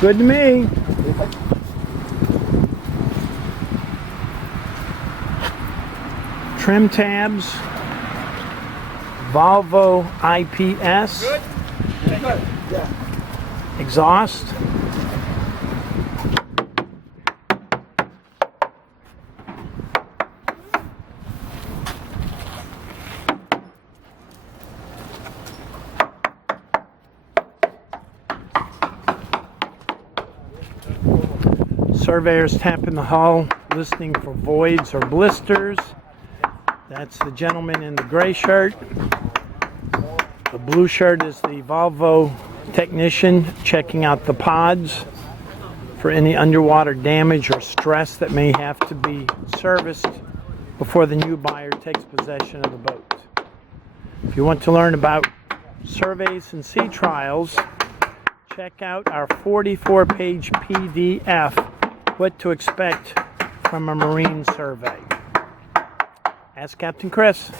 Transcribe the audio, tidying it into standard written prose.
Good to me. Trim tabs, Volvo IPS. Good? Good. Yeah. Exhaust. Surveyors tapping the hull, listening for voids or blisters. That's the gentleman in the gray shirt. The blue shirt is the Volvo technician checking out the pods for any underwater damage or stress that may have to be serviced before the new buyer takes possession of the boat. If you want to learn about surveys and sea trials, check out our 44-page PDF, What to Expect from a Marine Survey. Ask Captain Chris.